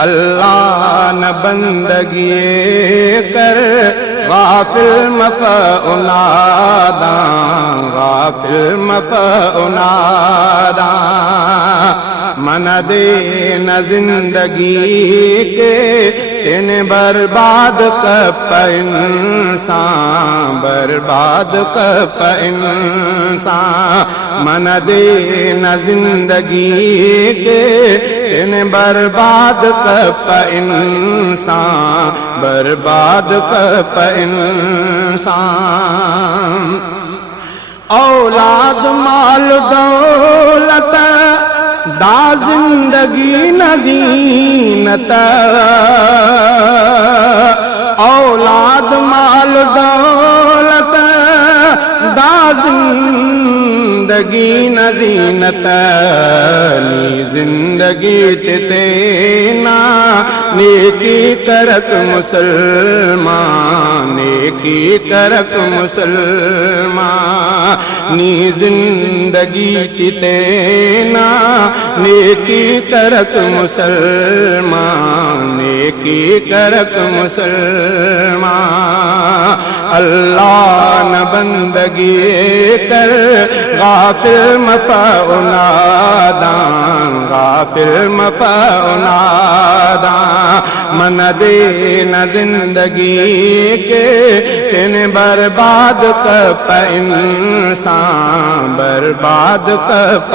اللہ نہ بندگی کر غافل مفع ناداں غافل مفع ناداں من دے نہ زندگی کے تین برباد کپ انسان برباد کپ انسان من دے نہ زندگی کے تین برباد کپ انسان برباد کپ انسان اولاد مال دولت دا زندگی نزینت اولاد مال دولت دا زندگی نزینت نی زندگی تینا نیکی کرک مسلمان نیکی کرک مسلمان نی زندگی تینا نیکی کرک مسلمان نیکی کرک مسلمان اللہ نہ بندگی کر غافل مفع ناداں غافل مفع ناداں من دے نہ زندگی کے تین برباد کپ انسان برباد کپ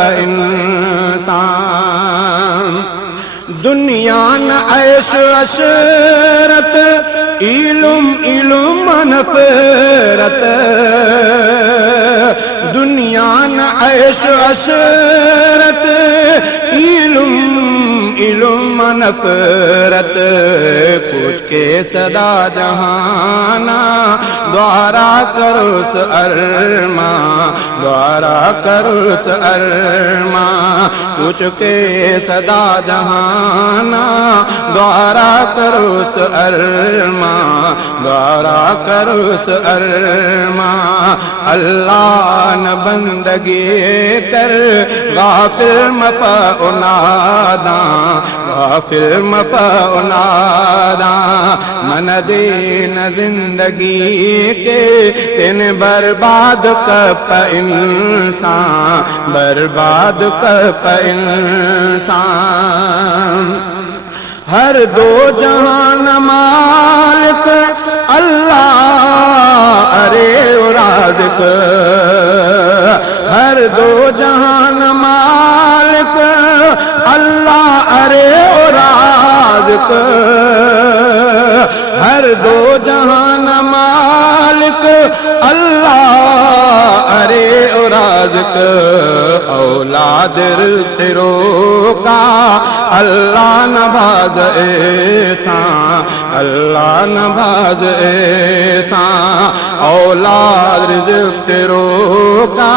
انسان دنیا نہ عیش عشرت علم علم نفرت دنیا نہ عیش عشرت علم علم نفرت کچھ کے صدا جہانا دوارا کروس ارمان دوارا کروس ارمان کچھ کے صدا جہانا دوارا کروس ارمان دوارا کروس ارمان اللہ نہ بندگی کر غافل مفع ناداں غافل مفع ناداں من دے نہ زندگی کے تین برباد کپ انسان برباد کپ انسان ہر دو جہان مالک اللہ ارے رازق ہر دو جہان مالک اللہ ارے رازق ہر دو جہان مالک اللہ ارے رازق اولاد تیرو کا اللہ نواز احسان اللہ نواز احسان اولاد رزق تیرو کا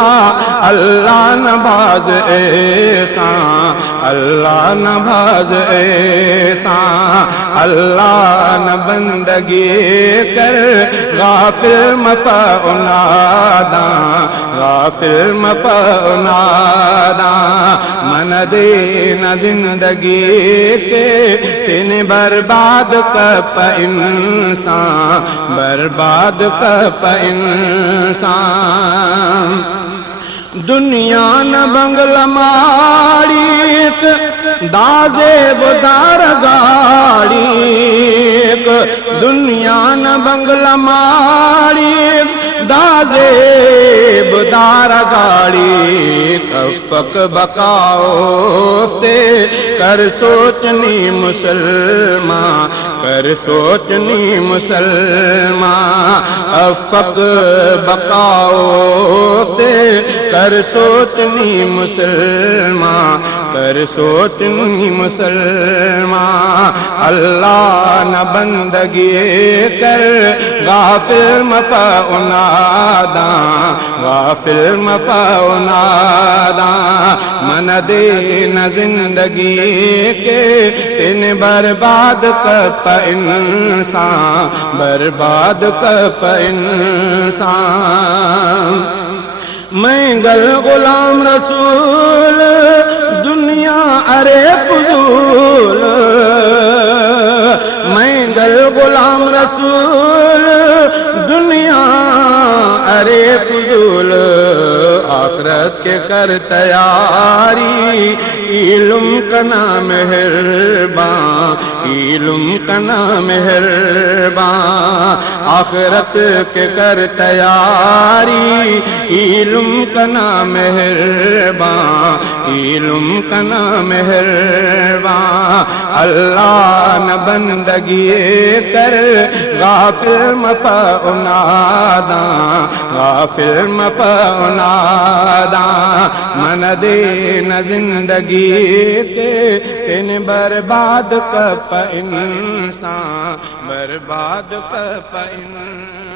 اللہ نواز احسان اللہ نواز احسان اللہ نہ بندگی کر غافل مفع ناداں غافل مفع ناداں من دے نہ زندگی کے تین برباد کپ انسان برباد کپ انسان دنیا نہ بنگلہ ماڑیک دازیب دار گاڑیک دنیا نہ بنگلہ ماڑیک دازیب دار گاڑی کفک بکاؤفتے کر سوچنی مسلمان کر سوچنی مسلمان افق بکاؤفتے کر سوچنی مسلمان کر سوچنی مسلمان اللہ نہ بندگی کر غافل مفع ناداں غافل مفع ناداں من دے نہ زندگی کے تین برباد کپ انسان برباد کپ انسان میں گل غلام رسول دنیا ارے فضول غلام رسول دنیا ارے فضول آخرت کے کر تیاری علم کا نام مہرباں علم کا نام مہرباں آخرت کے کر تیاری علم کا نام مہرباں علم کا نام مہرباں اللہ نہ بندگی کر غافل مفع ناداں غافل مفع ناداں من دے نہ زندگی کے ان برباد کپ انسان برباد کپ انسان